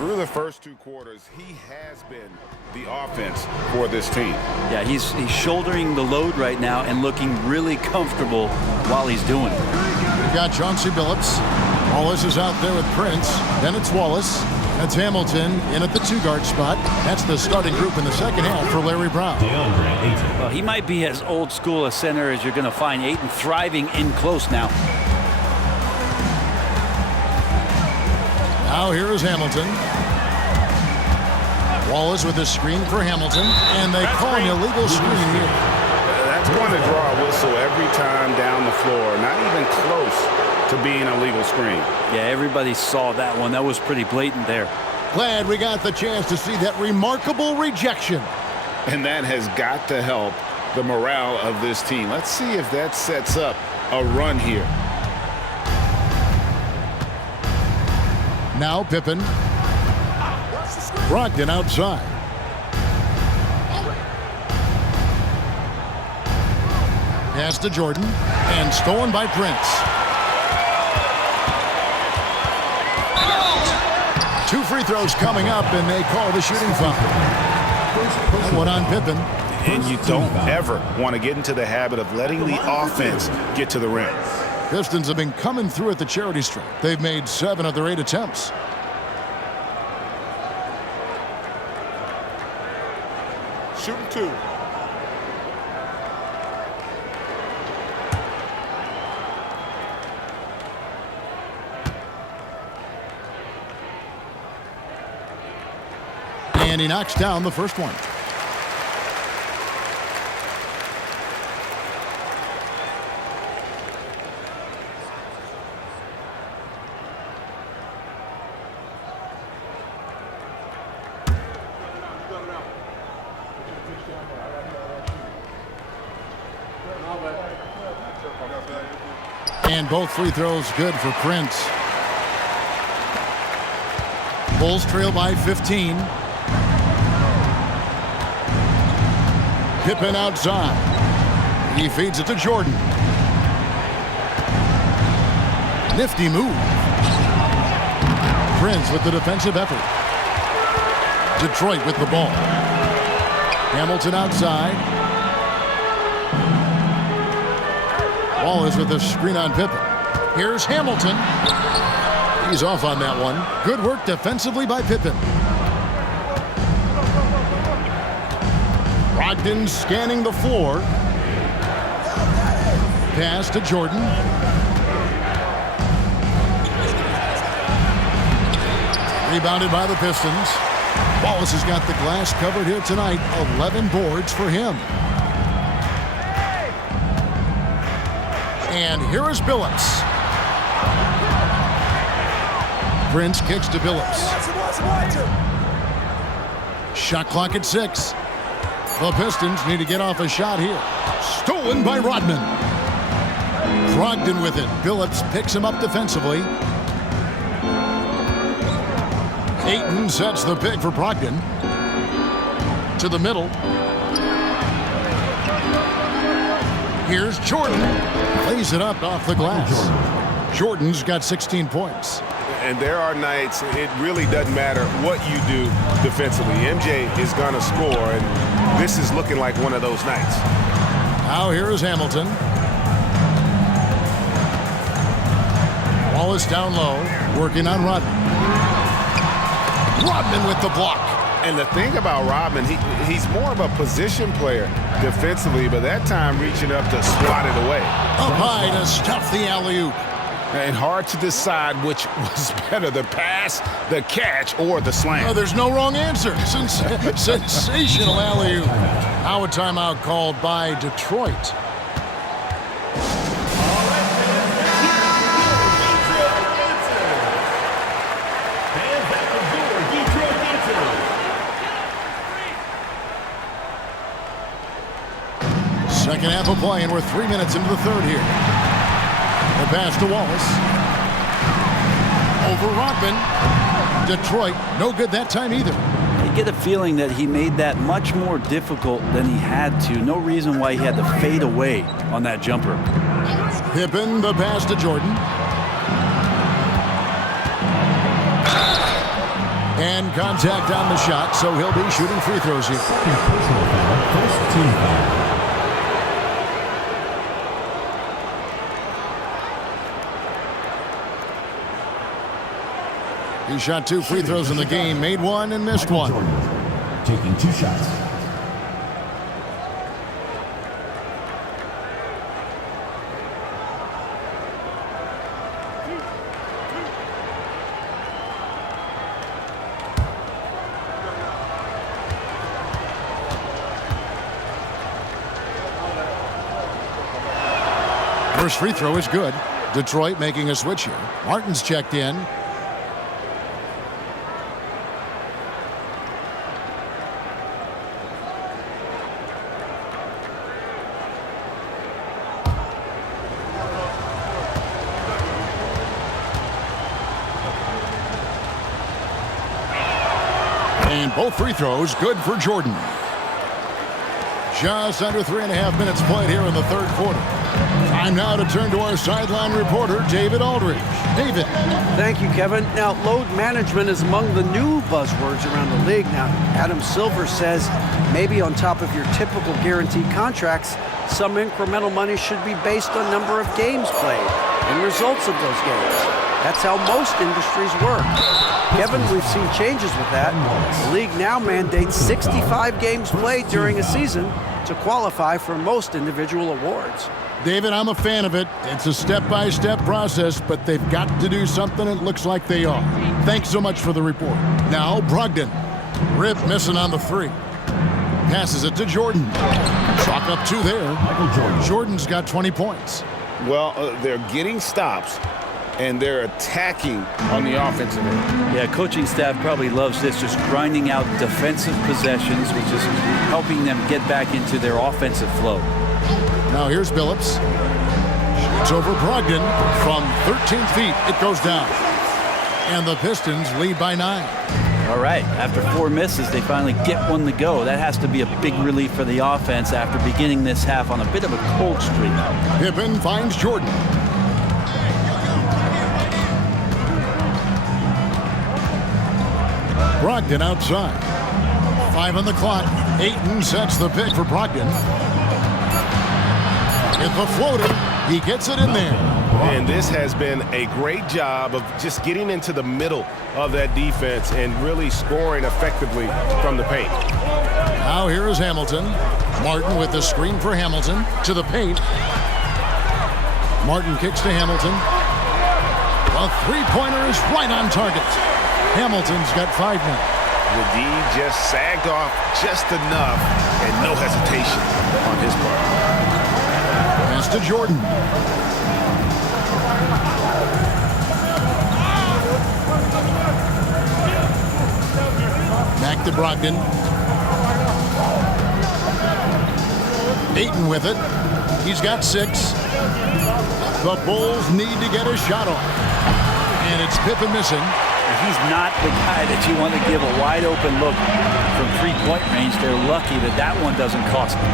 through the first two quarters, he has been the offense for this team. Yeah, he's shouldering the load right now and looking really comfortable while he's doing it. We've got Chauncey Billups. Wallace is out there with Prince. Then it's Wallace. That's Hamilton in at the two-guard spot. That's the starting group in the second half for Larry Brown. Well, he might be as old school a center as you're going to find. Ayton thriving in close now. Now here is Hamilton. Wallace with a screen for Hamilton, and they call an illegal screen here. That's going to draw a whistle every time down the floor. Not even close to being a legal screen. Yeah, everybody saw that one. That was pretty blatant there. Glad we got the chance to see that remarkable rejection. And that has got to help the morale of this team. Let's see if that sets up a run here. Now Pippen. Brogdon outside. Pass to Jordan. And stolen by Prince. 2 free throws coming up, and they call the shooting foul. That one on Pippen. And you don't ever want to get into the habit of letting the offense get to the rim. Pistons have been coming through at the charity stripe. They've made 7 of their 8 attempts. Shooting 2. And he knocks down the first one. And both free throws good for Prince. Bulls trail by 15. Pippen outside. He feeds it to Jordan. Nifty move. Prince with the defensive effort. Detroit with the ball. Hamilton outside. Wallace with a screen on Pippen. Here's Hamilton. He's off on that one. Good work defensively by Pippen. Brogdon scanning the floor. Pass to Jordan. Rebounded by the Pistons. Wallace has got the glass covered here tonight. 11 boards for him. And here is Billups. Prince kicks to Billups. Shot clock at 6. The Pistons need to get off a shot here. Stolen by Rodman. Brogdon with it. Billups picks him up defensively. Ayton sets the pick for Brogdon. To the middle. Here's Jordan. Lays it up off the glass. Jordan's got 16 points. And there are nights it really doesn't matter what you do defensively. MJ is going to score, and this is looking like one of those nights. Now here is Hamilton. Wallace down low, working on Rodman. Rodman with the block. And the thing about Rodman, he's more of a position player defensively, but that time reaching up to swat it away. Up high to stuff the alley-oop. And hard to decide which was better, the pass, the catch, or the slam. Oh, there's no wrong answer. Sensational alley-oop. Now a timeout called by Detroit. Second half of play, and we're 3 minutes into the third here. The pass to Wallace. Over Rodman. Detroit, no good that time either. You get a feeling that he made that much more difficult than he had to. No reason why he had to fade away on that jumper. Pippen, the pass to Jordan. And contact on the shot, so he'll be shooting free throws here. Personal foul, first team foul. He shot 2 free throws in the game, made 1 and missed 1. Taking 2 shots. First free throw is good. Detroit making a switch here. Martin's checked in. And both free throws good for Jordan. Just under 3.5 minutes played here in the third quarter. Time now to turn to our sideline reporter, David Aldridge. David. Thank you, Kevin. Now, load management is among the new buzzwords around the league. Now, Adam Silver says maybe on top of your typical guaranteed contracts, some incremental money should be based on number of games played and results of those games. That's how most industries work. Kevin, we've seen changes with that. The league now mandates 65 games played during a season to qualify for most individual awards. David, I'm a fan of it. It's a step-by-step process, but they've got to do something. It looks like they are. Thanks so much for the report. Now, Brogdon. Rip missing on the 3. Passes it to Jordan. Chalk up 2 there. Michael Jordan. Jordan's got 20 points. Well, they're getting stops, and they're attacking on the offensive end. Yeah, coaching staff probably loves this, just grinding out defensive possessions, which is helping them get back into their offensive flow. Now here's Billups. Shoots over Brogdon from 13 feet. It goes down. And the Pistons lead by 9. All right, after 4 misses, they finally get one to go. That has to be a big relief for the offense after beginning this half on a bit of a cold streak. Pippen finds Jordan. Brogdon outside. 5 on the clock. Ayton sets the pick for Brogdon. It's the floater. He gets it in there. And this has been a great job of just getting into the middle of that defense and really scoring effectively from the paint. Now here is Hamilton. Martin with the screen for Hamilton to the paint. Martin kicks to Hamilton. The three-pointer is right on target. Hamilton's got 5 now. The D just sagged off just enough and no hesitation on his part. Pass to Jordan. Back to Brogdon. Ayton with it. He's got 6. The Bulls need to get a shot off. And it's Pippen missing. He's not the guy that you want to give a wide open look from 3-point range. They're lucky that that one doesn't cost them.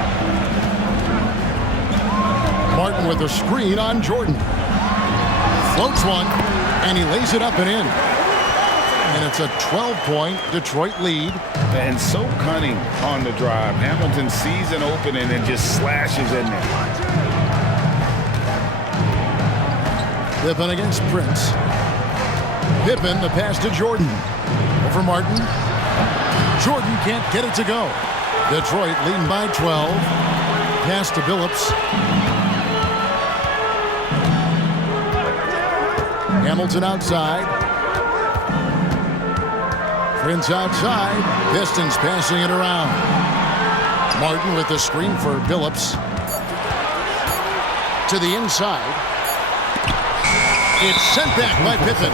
Martin with a screen on Jordan. Floats one, and he lays it up and in. And it's a 12-point Detroit lead. And so cunning on the drive. Hamilton sees an opening and just slashes in there. Pippen against Prince. Pippen, the pass to Jordan. Over Martin. Jordan can't get it to go. Detroit leading by 12. Pass to Billups. Hamilton outside. Prince outside. Pistons passing it around. Martin with the screen for Billups. To the inside. It's sent back by Pippen.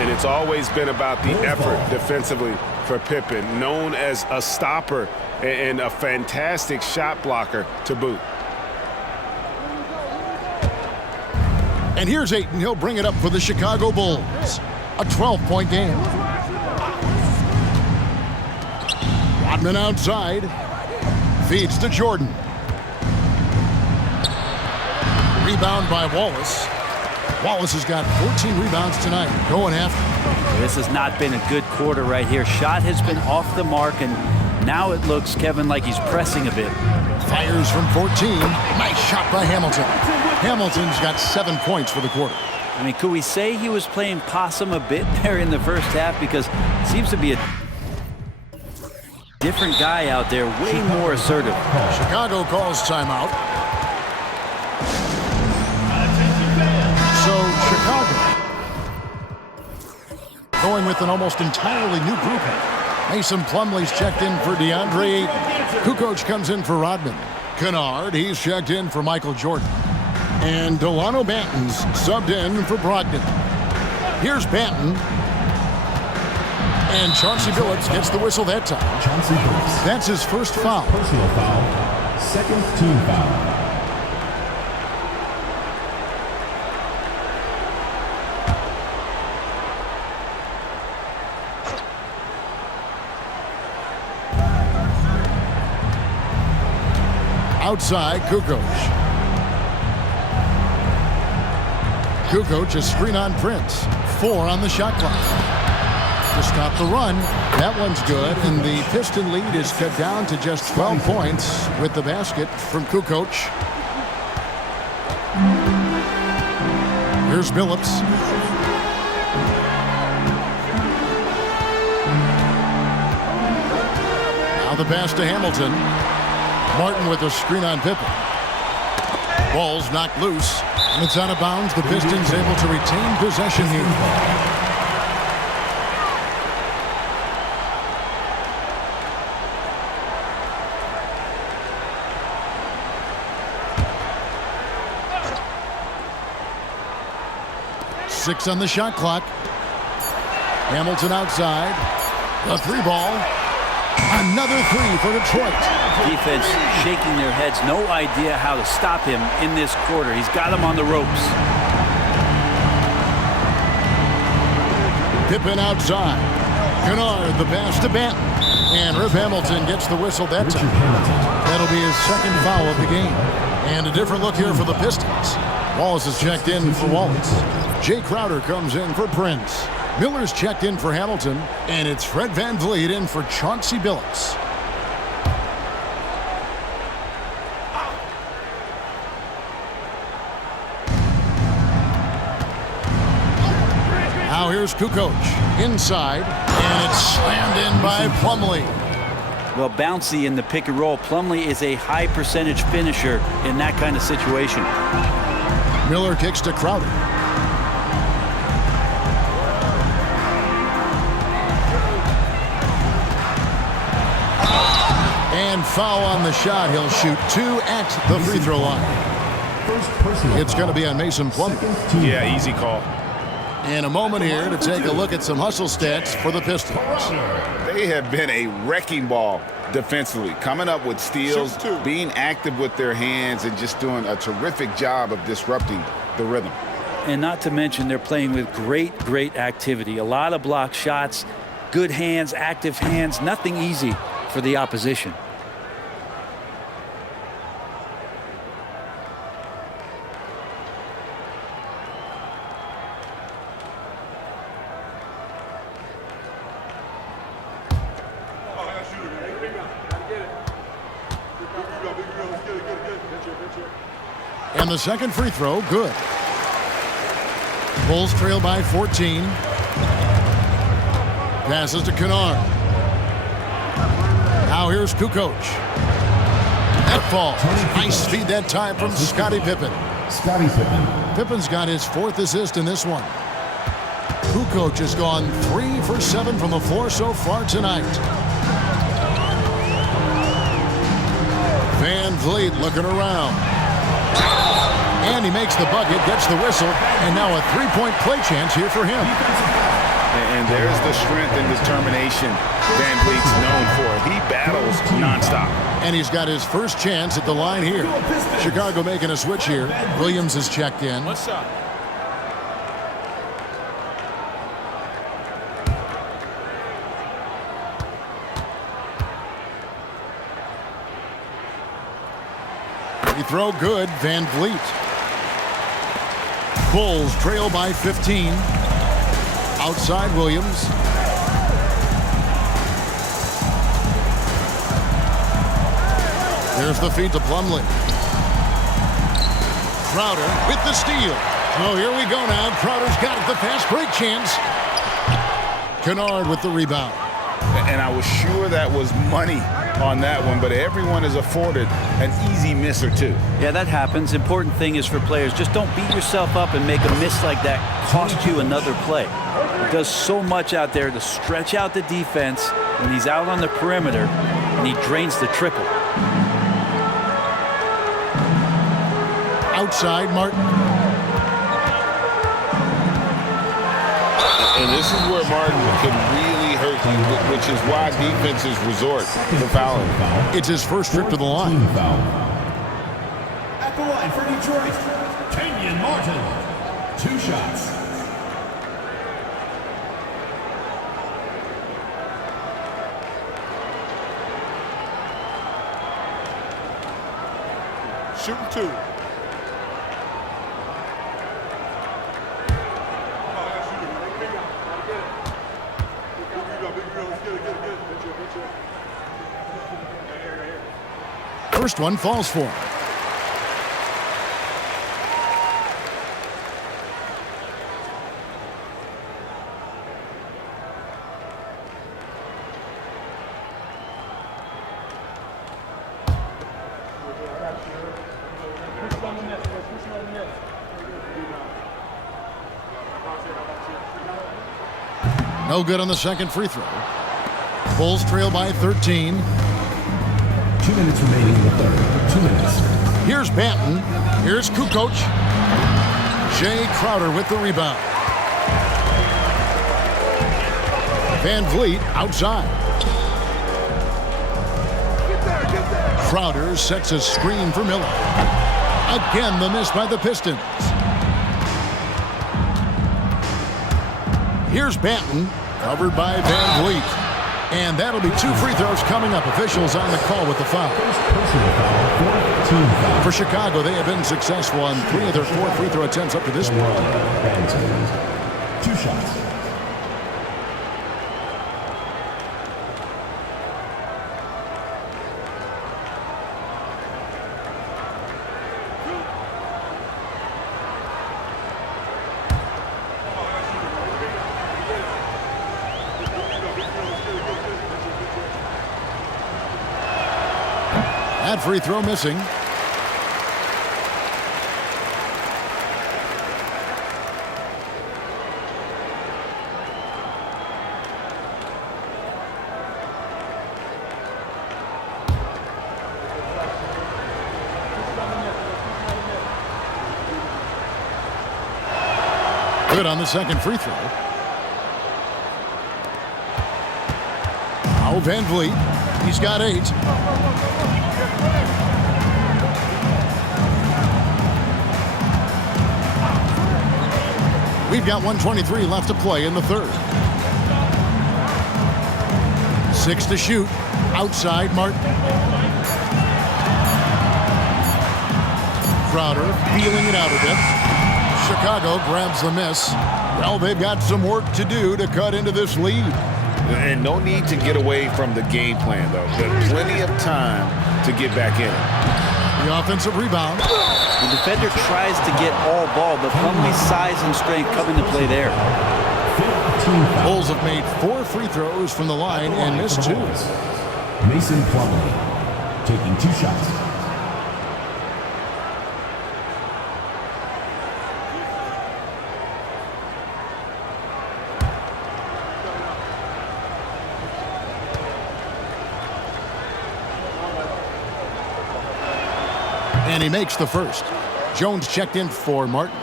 And it's always been about the effort defensively for Pippen, known as a stopper and a fantastic shot blocker to boot. And here's Ayton. He'll bring it up for the Chicago Bulls. A 12-point game. Rodman outside. Feeds to Jordan. Rebound by Wallace. Wallace has got 14 rebounds tonight. Going after. This has not been a good quarter right here. Shot has been off the mark, and now it looks, Kevin, like he's pressing a bit. Fires from 14. Nice shot by Hamilton. Hamilton's got 7 points for the quarter. I mean, could we say he was playing possum a bit there in the first half? Because it seems to be a different guy out there, way more assertive. Chicago calls timeout. So Chicago going with an almost entirely new grouping. Mason Plumlee's checked in for DeAndre Ayton. Kukoc comes in for Rodman. Kennard, he's checked in for Michael Jordan. And Delano Banton's subbed in for Brogdon. Here's Banton. And Chauncey Billups gets the whistle that time. Chauncey Billups. That's his first foul. Personal foul. Second team foul. Outside, Kukoc. Kukoc, a screen on Prince. 4 on the shot clock. To stop the run. That one's good, and the Piston lead is cut down to just 12 points with the basket from Kukoc. Here's Billups. Now the pass to Hamilton. Martin with a screen on Pippen. Ball's knocked loose, and it's out of bounds. The Pistons able to retain possession here. Six on the shot clock. Hamilton outside. The 3 ball. Another 3 for Detroit. Defense shaking their heads. No idea how to stop him in this quarter. He's got him on the ropes. Pippen outside. Kennard, the pass to Banton. And Rip Hamilton gets the whistle that time. That'll be his second foul of the game. And a different look here for the Pistons. Wallace is checked in for Wallace. Jay Crowder comes in for Prince. Miller's checked in for Hamilton. And it's Fred VanVleet in for Chauncey Billups. Now here's Kukoc inside, and it's slammed in by Plumlee. Well, bouncy in the pick and roll. Plumlee is a high percentage finisher in that kind of situation. Miller kicks to Crowder. And foul on the shot. He'll shoot 2 at the free throw line. It's going to be on Mason Plumlee. Yeah, easy call. In a moment here to take a look at some hustle stats for the Pistons. They have been a wrecking ball defensively, coming up with steals, being active with their hands, and just doing a terrific job of disrupting the rhythm. And not to mention, they're playing with great activity. A lot of block shots, good hands, active hands, nothing easy for the opposition. And the second free throw, good. Bulls trail by 14. Passes to Kennard. Now here's Kukoc. That falls. Nice feed that time from Scottie Pippen. Scottie Pippen. Pippen's got his 4th assist in this one. Kukoc has gone 3 for 7 from the floor so far tonight. VanVleet looking around. And he makes the bucket, gets the whistle, and now a 3-point play chance here for him. And there's the strength and determination VanVleet's known for. He battles nonstop. And he's got his first chance at the line here. Chicago making a switch here. Williams is checked in. What's up? Free throw good, VanVleet. Bulls trail by 15. Outside Williams. There's the feed to Plumlee. Crowder with the steal. Oh, here we go now. Crowder's got it. The fast break chance. Kennard with the rebound. And I was sure that was money on that one, but everyone is afforded an easy miss or two. Yeah, that happens. Important thing is for players, just don't beat yourself up and make a miss like that cost you another play. He does so much out there to stretch out the defense when he's out on the perimeter, and he drains the triple. Outside Martin. And this is where Martin can really hurt you, which is why defenses resort to fouling. It's his first trip to the line. Team foul. At the line for Detroit, Kenyon Martin. 2 shots. Shooting 2. First one falls for him. No good on the second free throw. Bulls trail by 13. 2 minutes remaining in the third. 2 minutes. Here's Banton. Here's Kukoc. Jay Crowder with the rebound. Van Vliet outside. Crowder sets a screen for Miller. Again, the miss by the Pistons. Here's Banton, covered by Van Vliet. And that'll be 2 free throws coming up. Officials on the call with the foul. Personal foul. 4 team foul. For Chicago, they have been successful on 3 of their 4 free throw attempts up to this point. 2 shots. That free throw missing. Good on the second free throw. Now Van Vliet. He's got 8. We've got 1:23 left to play in the third. 6 to shoot. Outside Martin. Crowder feeling it out a bit. Chicago grabs the miss. Well, they've got some work to do to cut into this lead. And no need to get away from the game plan, though. There's plenty of time to get back in it. The offensive rebound. The defender tries to get all ball, but Plumlee's size and strength come into play there. Bulls have made 4 free throws from the line and missed 2. Mason Plumlee taking 2 shots. And he makes the first. Jones checked in for Martin.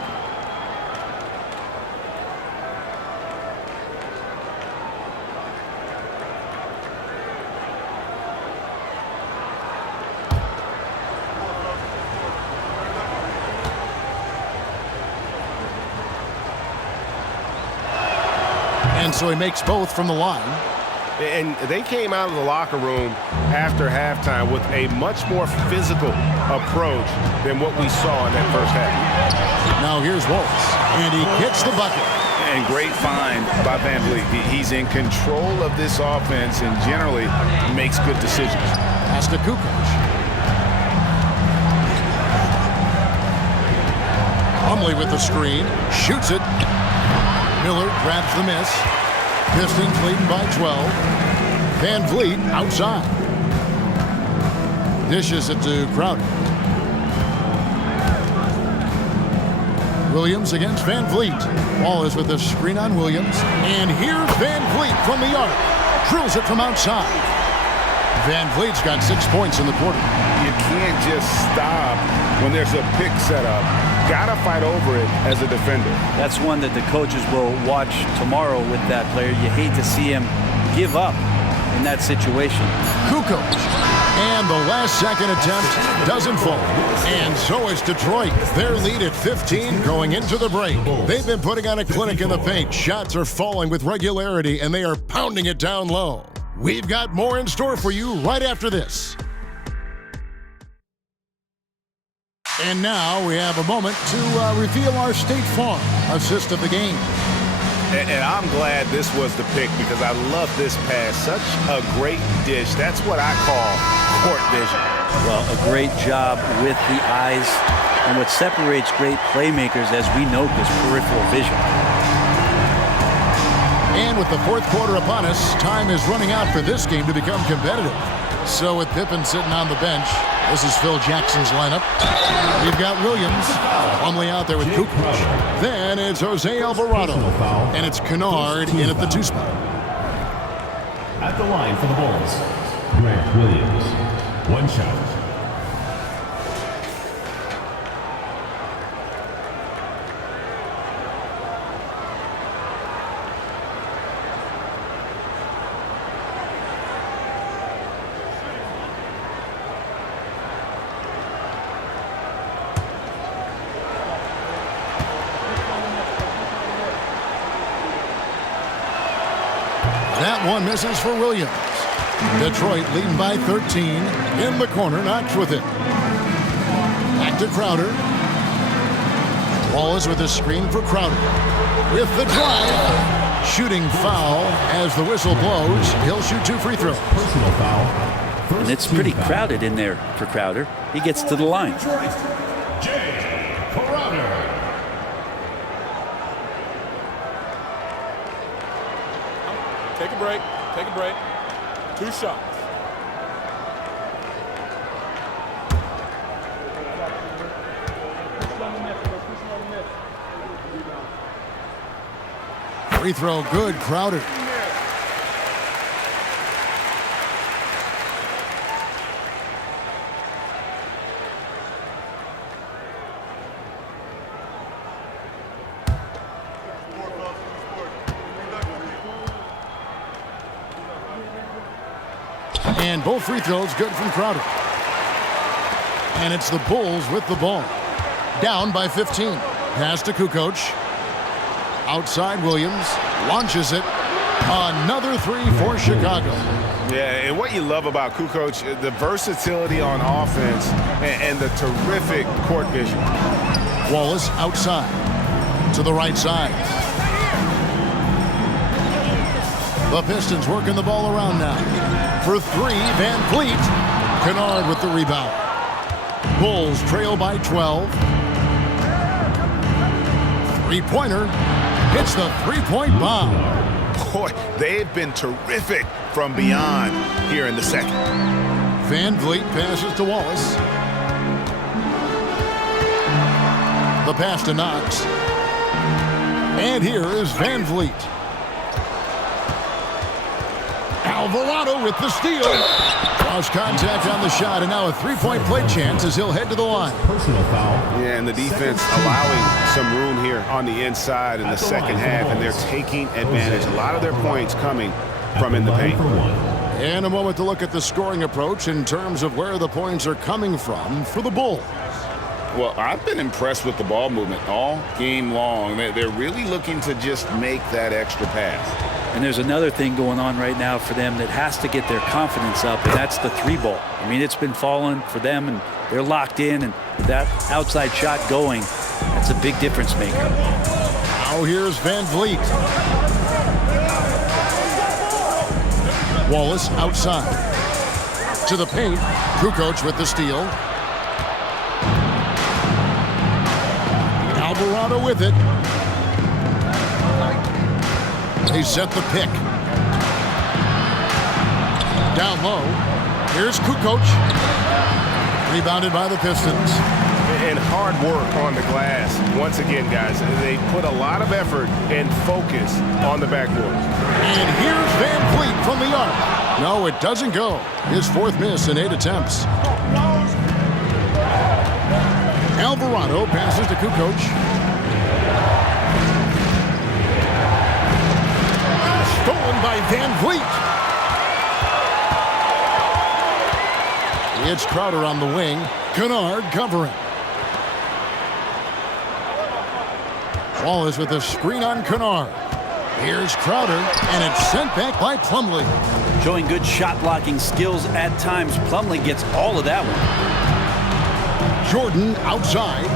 And so he makes both from the line. And they came out of the locker room after halftime with a much more physical approach than what we saw in that first half. Now here's Wallace, and he gets the bucket. And great find by Van Vliet. He's in control of this offense and generally makes good decisions. Pass to Kukoc. Plumlee with the screen, shoots it. Miller grabs the miss. Pistons leading by 12. Van Vliet outside. Dishes it to Crowder. Williams against Van Vliet. Wallace with the screen on Williams. And here's Van Vliet from the arc. Drills it from outside. Van Vliet's got 6 points in the quarter. You can't just stop when there's a pick set up. Gotta fight over it as a defender. That's one that the coaches will watch tomorrow with that player. You hate to see him give up in that situation. Kukoc. And the last second attempt doesn't fall. And so is Detroit. Their lead at 15 going into the break. They've been putting on a clinic in the paint. Shots are falling with regularity, and they are pounding it down low. We've got more in store for you right after this. And now we have a moment to reveal our State Farm assist of the game. And I'm glad this was the pick because I love this pass. Such a great dish. That's what I call court vision. Well, a great job with the eyes. And what separates great playmakers, as we note, is peripheral vision. And with the fourth quarter upon us, time is running out for this game to become competitive. So with Pippen sitting on the bench, this is Phil Jackson's lineup. We've got Williams, Plumlee out there with Kukoc. Then it's Jose Alvarado, and it's Kennard in at the 2 spot. At the line for the Bulls, Grant Williams. 1 shot. That one misses for Williams. Detroit leading by 13. In the corner, Knox with it. Back to Crowder. Wallace with a screen for Crowder. With the drive. Shooting foul as the whistle blows. He'll shoot 2 free throws. Personal foul. And it's pretty crowded in there for Crowder. He gets to the line. Jay Crowder. Take a break. Take a break. 2 shots. Free throw good, Crowder. And both free throws good from Crowder. And it's the Bulls with the ball. Down by 15. Pass to Kukoc. Outside Williams. Launches it. Another 3 for Chicago. Yeah, and what you love about Kukoc, the versatility on offense and the terrific court vision. Wallace outside. To the right side. The Pistons working the ball around now. For 3, Van Vliet. Kennard with the rebound. Bulls trail by 12. Three-pointer. Hits the three-point bomb. Boy, they've been terrific from beyond here in the second. Van Vliet passes to Wallace. The pass to Knox. And here is Van Vliet. Alvarado with the steal. Cross contact on the shot, and now a three-point play chance as he'll head to the line. Personal foul. Yeah, and the defense allowing some room here on the inside in the second half, and they're taking advantage. A lot of their points coming from in the paint. And a moment to look at the scoring approach in terms of where the points are coming from for the Bulls. Well, I've been impressed with the ball movement all game long. They're really looking to just make that extra pass. And there's another thing going on right now for them that has to get their confidence up, and that's the 3-ball. I mean, it's been falling for them, and they're locked in, and that outside shot going, that's a big difference maker. Now here's Van Vliet. Wallace outside. To the paint. Kukoc with the steal. Alvarado with it. They set the pick. Down low. Here's Kukoc. Rebounded by the Pistons. And hard work on the glass. Once again, guys, they put a lot of effort and focus on the backboard. And here's Van Vliet from the arc. No, it doesn't go. His 4th miss in 8 attempts. Alvarado passes to Kukoc. Stolen by Van Vliet. It's Crowder on the wing. Kennard covering. Wallace with a screen on Kennard. Here's Crowder, and it's sent back by Plumlee. Showing good shot blocking skills at times. Plumlee gets all of that one. Jordan outside.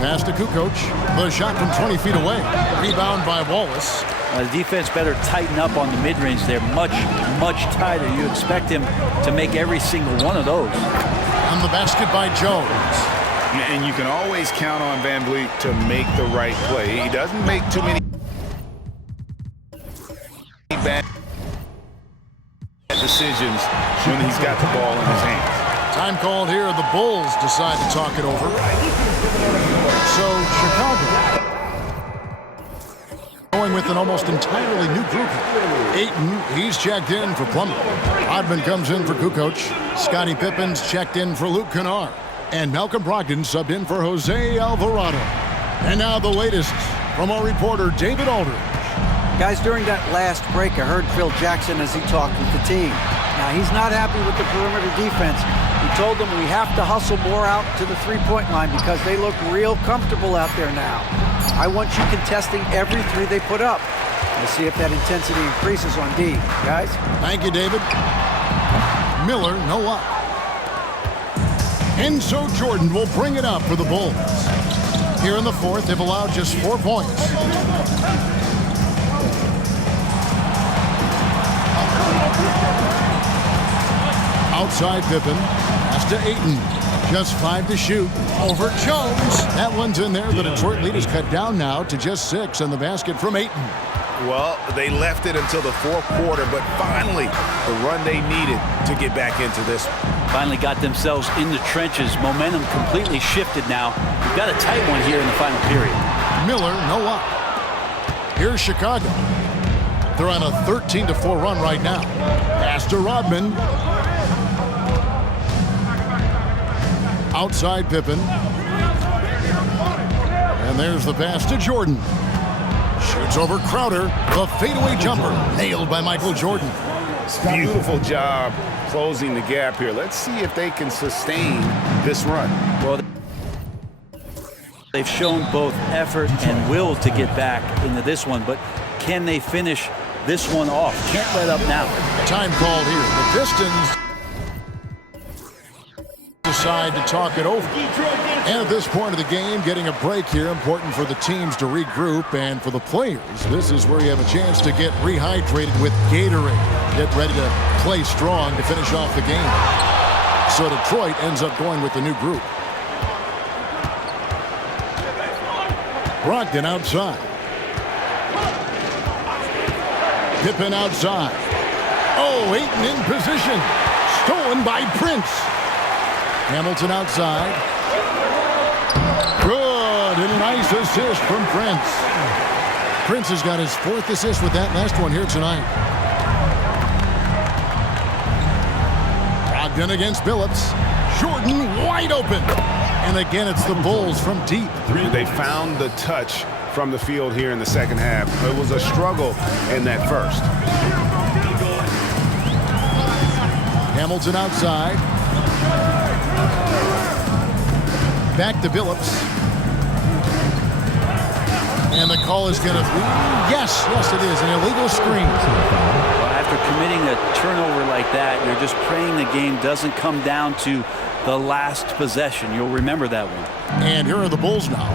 Pass to Kukoc. The shot from 20 feet away. Rebound by Wallace. The defense better tighten up on the mid-range there. Much tighter. You expect him to make every single one of those. On the basket by Jones. And you can always count on Van Vliet to make the right play. He doesn't make too many bad decisions when he's got the ball in his hands. Time called here. The Bulls decide to talk it over. So Chicago going with an almost entirely new group. Ayton, he's checked in for Plumlee. Rodman comes in for Kukoc. Scottie Pippen's checked in for Luke Kennard. And Malcolm Brogdon subbed in for Jose Alvarado. And now the latest from our reporter, David Aldridge. Guys, during that last break, I heard Phil Jackson as he talked with the team. Now, he's not happy with the perimeter defense. He told them we have to hustle more out to the three-point line because they look real comfortable out there now. I want you contesting every three they put up. Let's see if that intensity increases on D. Guys? Thank you, David. Miller, no up. And so Jordan will bring it up for the Bulls. Here in the 4th, they've allowed just 4 points. Outside Pippen. Pass to Ayton. Just 5 to shoot. Over Jones. That one's in there. The Detroit lead is cut down now to just 6 on the basket from Ayton. Well, they left it until the 4th quarter, but finally the run they needed to get back into this. Finally got themselves in the trenches. Momentum completely shifted now. We've got a tight one here in the final period. Miller, no up. Here's Chicago. They're on a 13-4 run right now. Pass to Rodman. Outside Pippen. And there's the pass to Jordan. Shoots over Crowder. The fadeaway jumper. Nailed by Michael Jordan. Beautiful job closing the gap here. Let's see if they can sustain this run. Well, they've shown both effort and will to get back into this one, but can they finish this one off? Can't let up now. Time called here. The Pistons decide to talk it over. And at this point of the game, getting a break here, important for the teams to regroup, and for the players, this is where you have a chance to get rehydrated with Gatorade. Get ready to play strong to finish off the game. So Detroit ends up going with the new group. Brogdon outside. Pippen outside. Oh, Ayton in position. Stolen by Prince. Hamilton outside. Good, and a nice assist from Prince. Prince has got his 4th assist with that last one here tonight. Brogdon against Billups. Jordan wide open. And again, it's the Bulls from deep. They found the touch from the field here in the second half. It was a struggle in that first. Hamilton outside. Back to Billups. And the call is going to be, yes, it is, an illegal screen. Well, after committing a turnover like that, you're just praying the game doesn't come down to the last possession. You'll remember that one. And here are the Bulls now.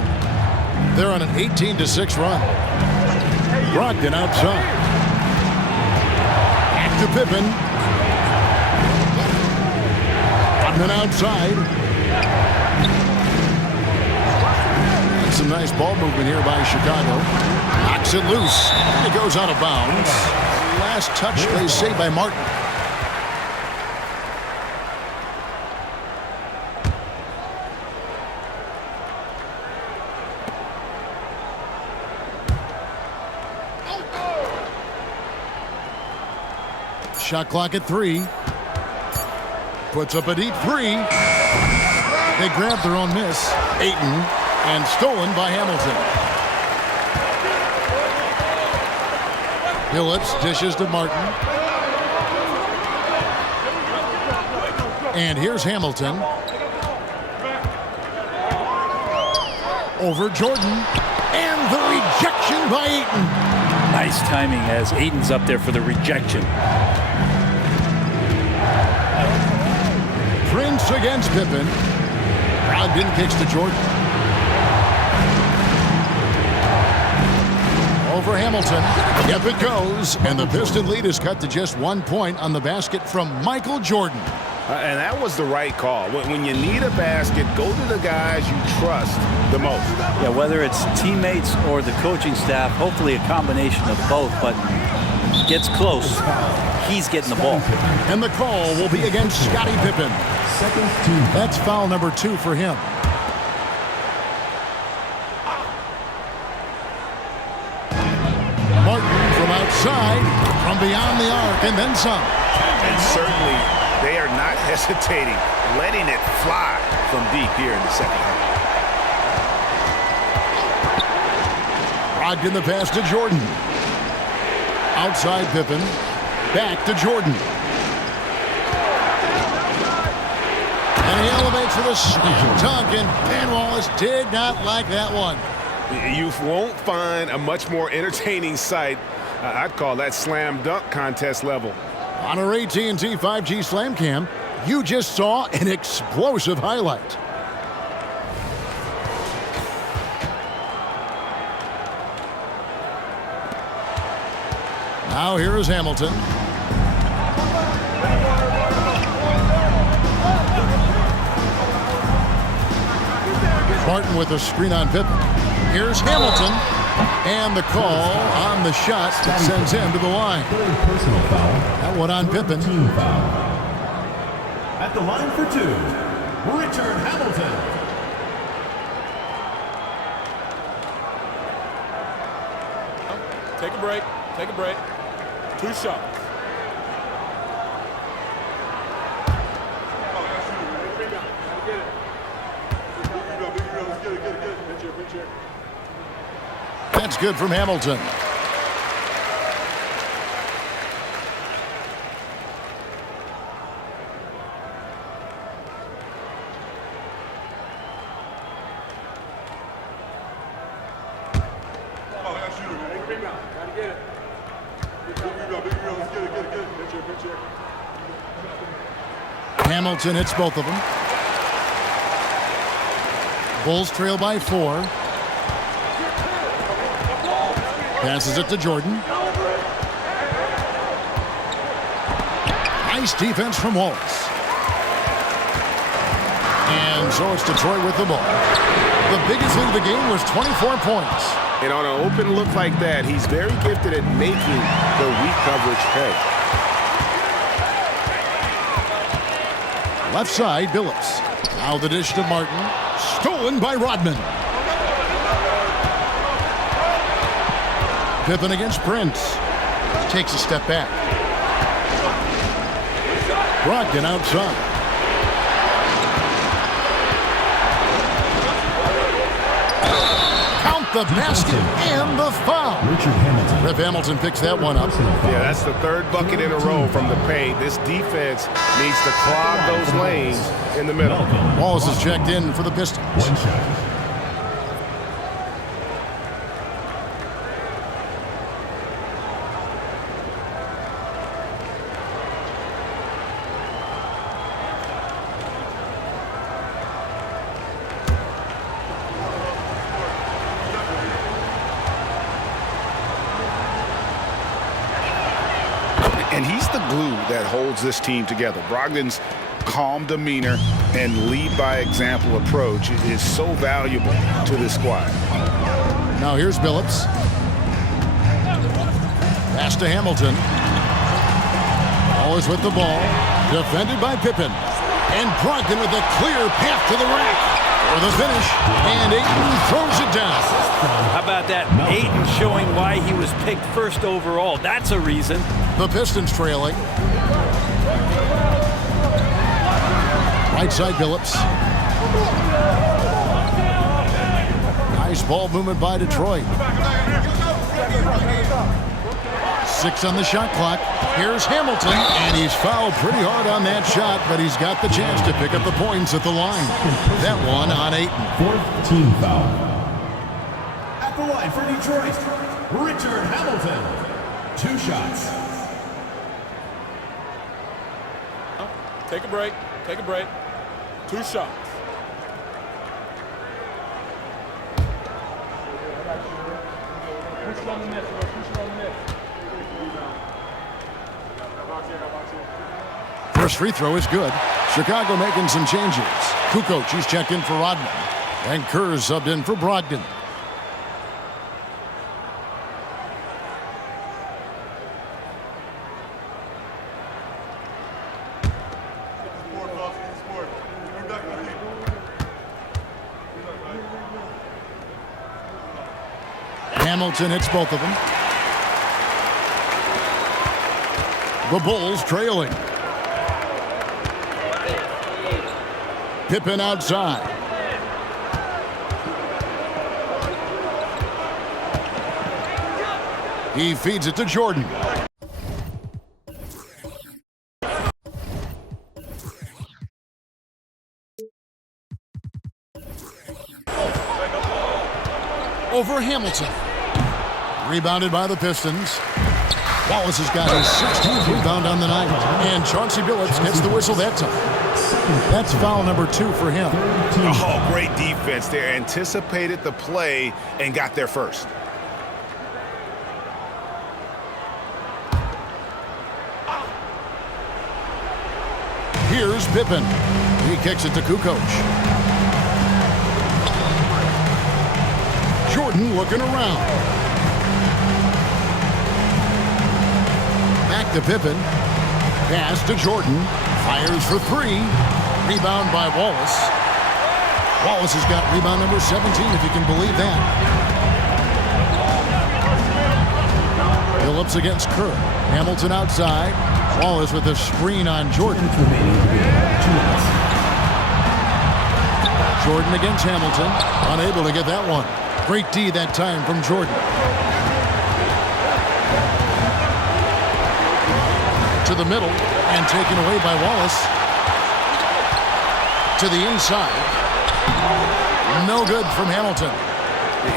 They're on an 18-6 run. Brogdon outside. Back to Pippen. Rodman outside. And some nice ball movement here by Chicago. Knocks it loose. And it goes out of bounds. Last touch, they say, by Martin. Shot clock at 3. Puts up a deep 3. They grab their own miss. Ayton, and stolen by Hamilton. Billups dishes to Martin. And here's Hamilton. Over Jordan. And the rejection by Ayton. Nice timing as Ayton's up there for the rejection. Prince against Pippen. Brogdon kicks to Jordan. Over Hamilton. Yep, it goes. And the Piston lead is cut to just 1 point on the basket from Michael Jordan. And that was the right call. When you need a basket, go to the guys you trust the most. Yeah, whether it's teammates or the coaching staff, hopefully a combination of both, but gets close. He's getting the ball. And the call will be against Scottie Pippen. That's foul number 2 for him. Martin from outside, from beyond the arc, and then some. And certainly they are not hesitating, letting it fly from deep here in the second half. Brogdon the pass to Jordan. Outside Pippen. Back to Jordan. And he elevates for the slam dunk, and Ben Wallace did not like that one. You won't find a much more entertaining sight. I'd call that slam dunk contest level. On our AT&T 5G Slam Cam, you just saw an explosive highlight. Now here is Hamilton. Martin with a screen on Pippen. Here's Hamilton. And the call on the shot that sends him to the line. Personal foul. That one on Pippen. Team foul. At the line for 2, Richard Hamilton. Take a break. Take a break. 2 shots. That's good from Hamilton. Hamilton hits both of them. Bulls trail by 4. Passes it to Jordan. Nice defense from Wallace. And so it's Detroit with the ball. The biggest lead of the game was 24 points. And on an open look like that, he's very gifted at making the weak coverage pay. Left side, Billups. Now the dish to Martin. Stolen by Rodman. Pippen against Prince. Takes a step back. Brogdon outside. Count the basket and the foul. Richard Hamilton. Rip Hamilton picks that one up. Yeah, that's the 3rd bucket in a row from the paint. This defense needs to clog those lanes in the middle. Wallace is checked in for the Pistons. 1 shot. And he's the glue that holds this team together. Brogdon's calm demeanor and lead by example approach is so valuable to this squad. Now here's Billups. Pass to Hamilton. Wallace with the ball. Defended by Pippen. And Brogdon with a clear path to the rack for the finish. And Ayton throws it down. How about that? Ayton showing why he was picked first overall. That's a reason. The Pistons trailing. Right side Billups. Nice ball movement by Detroit. 6 on the shot clock. Here's Hamilton, and he's fouled pretty hard on that shot, but he's got the chance to pick up the points at the line. That one on Ayton. 4th team foul. At the line for Detroit, Richard Hamilton. 2 shots. Take a break. Take a break. 2 shots. First free throw is good. Chicago making some changes. Kukoc, he's checked in for Rodman. And Kerr subbed in for Brogdon. Hamilton hits both of them. The Bulls trailing. Pippen outside. He feeds it to Jordan. Over Hamilton. Rebounded by the Pistons. Wallace has got his 16th rebound on the night. And Chauncey Billups gets the whistle that time. That's foul number 2 for him. Oh, great defense there. Anticipated the play and got there first. Here's Pippen. He kicks it to Kukoc. Jordan looking around. Back to Pippen. Pass to Jordan. Fires for 3. Rebound by Wallace. Wallace has got rebound number 17, if you can believe that. Billups against Kerr. Hamilton outside. Wallace with a screen on Jordan. Jordan against Hamilton. Unable to get that one. Great D that time from Jordan. To the middle and taken away by Wallace. To the inside. No good from Hamilton.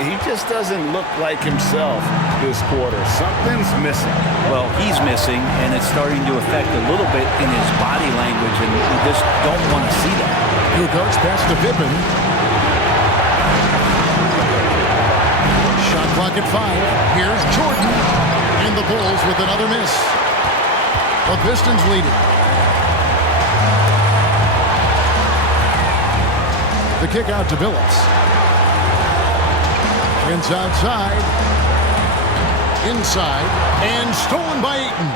He just doesn't look like himself this quarter. Something's missing. Well, he's missing, and it's starting to affect a little bit in his body language, and we just don't want to see that. Kukoc pass to Pippen. Shot clock at 5. Here's Jordan. And the Bulls with another miss. The Pistons lead it. The kick out to Billups. Prince outside. Inside. And stolen by Ayton.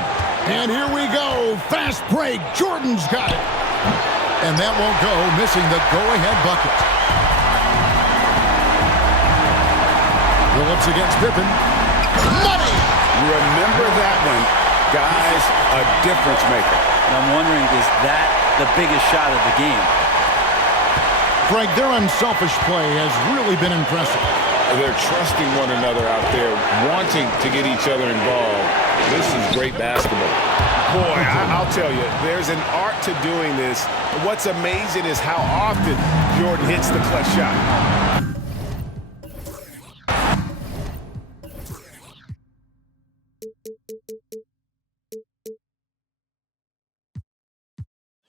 And here we go. Fast break. Jordan's got it. And that won't go, missing the go-ahead bucket. Billups against Pippen. Money! Remember that one. Guys, a difference maker. I'm wondering, is that the biggest shot of the game? Frank, their unselfish play has really been impressive. They're trusting one another out there, wanting to get each other involved. This is great basketball. Boy, I'll tell you, there's an art to doing this. What's amazing is how often Jordan hits the clutch shot.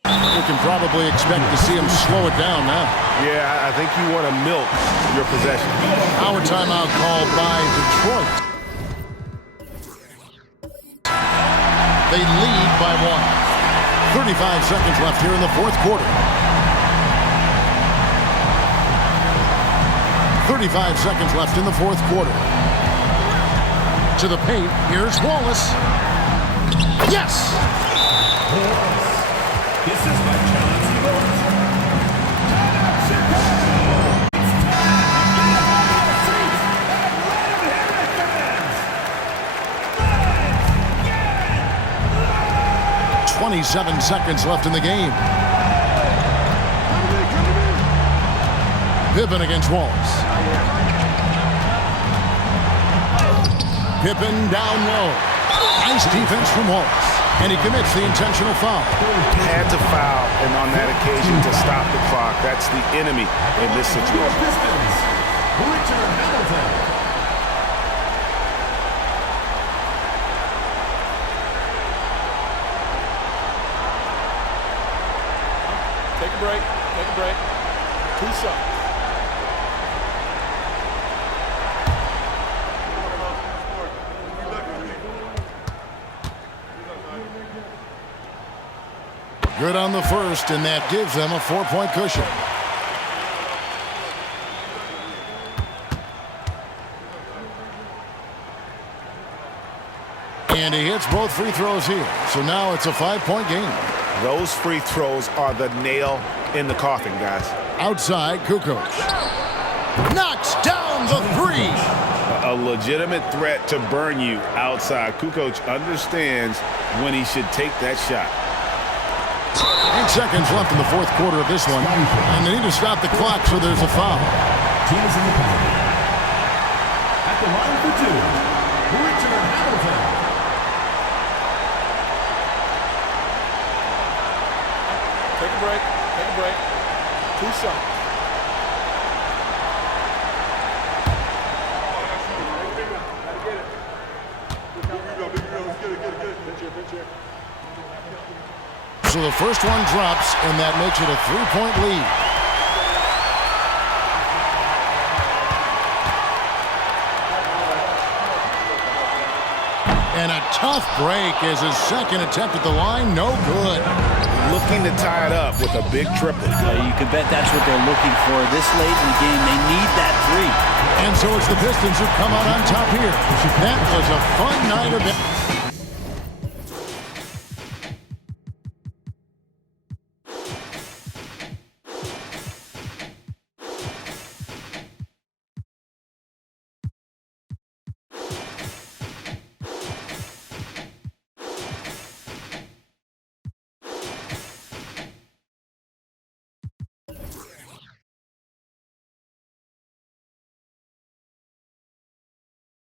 We can probably expect to see him slow it down now. Yeah, I think you want to milk your possession. Our timeout called by Detroit. They lead by 1. 35 seconds left here in the fourth quarter. 35 seconds left in the fourth quarter. To the paint, here's Wallace. Yes! This is my challenge. It's time. 27 seconds left in the game. Pippen against Wallace. Pippen down low. Nice defense from Wallace. And he commits the intentional foul. Had to foul, and on that occasion to stop the clock. That's the enemy in this situation. Pistons, Richard Hamilton. Take a break. Take a break. 2 shots. Good on the first, and that gives them a 4-point cushion. And he hits both free throws here. So now it's a 5-point game. Those free throws are the nail in the coffin, guys. Outside, Kukoc knocks down the three. A legitimate threat to burn you outside. Kukoc understands when he should take that shot. 8 seconds left in the fourth quarter of this one. And they need to stop the clock, so there's a foul. Teams in the penalty. At the line for 2, Richard Hamilton. Take a break. Take a break. 2 shots. So the first one drops, and that makes it a 3-point lead. And a tough break as his second attempt at the line, no good. Looking to tie it up with a big triple. You can bet that's what they're looking for this late in the game. They need that 3. And so it's the Pistons who come out on top here. That was a fun night of